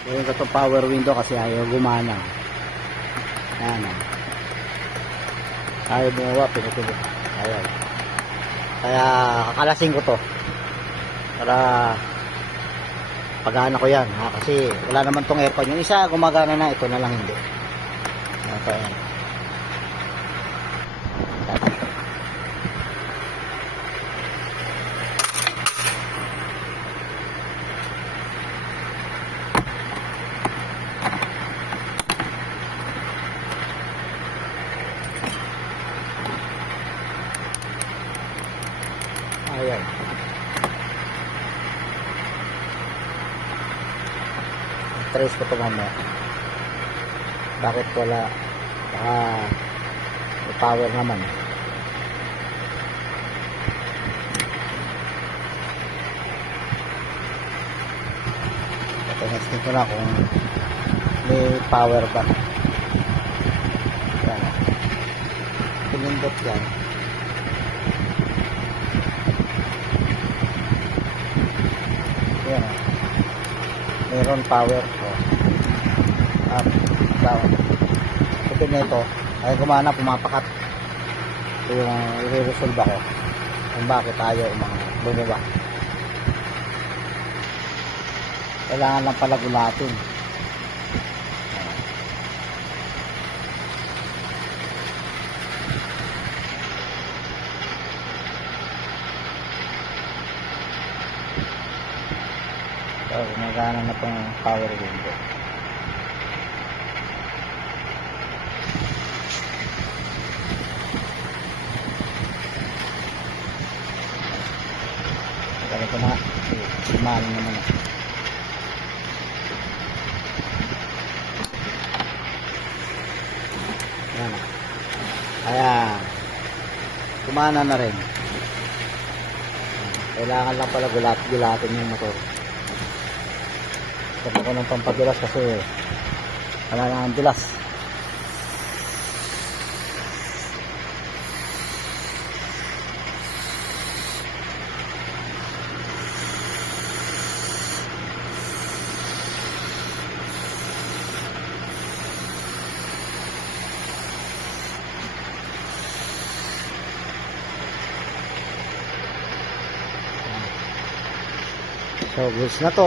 Gawin ko itong power window kasi ayaw gumana. Ayan o. Ayaw bumawa, pinutulog. Ayaw. Kaya kakalasin ko to. Para pagana ko yan. Ha? Kasi wala naman tong aircon. Yung isa gumagana na, ito na lang hindi. Ito yan. Ayan. Trace ko ito mamaya. Bakit wala? Baka may power naman. Testing ko na kung may power ba. Yan. Pinindot yan. Yan. Meron power ko. Up, down. Ito na ito. Ay gumana, pumapakat. Ito yung i-resolve ako. Kung bakit tayo bumaba. Kailangan lang pala gulatin. So, gumagana na itong power window. Ganito na. Simali naman na. Yan. Ayan. Kumana na rin. Kailangan lang pala gulatin yung motor. Tapos ko ng pampadulas kasi wala na ang dulas. So goods na to.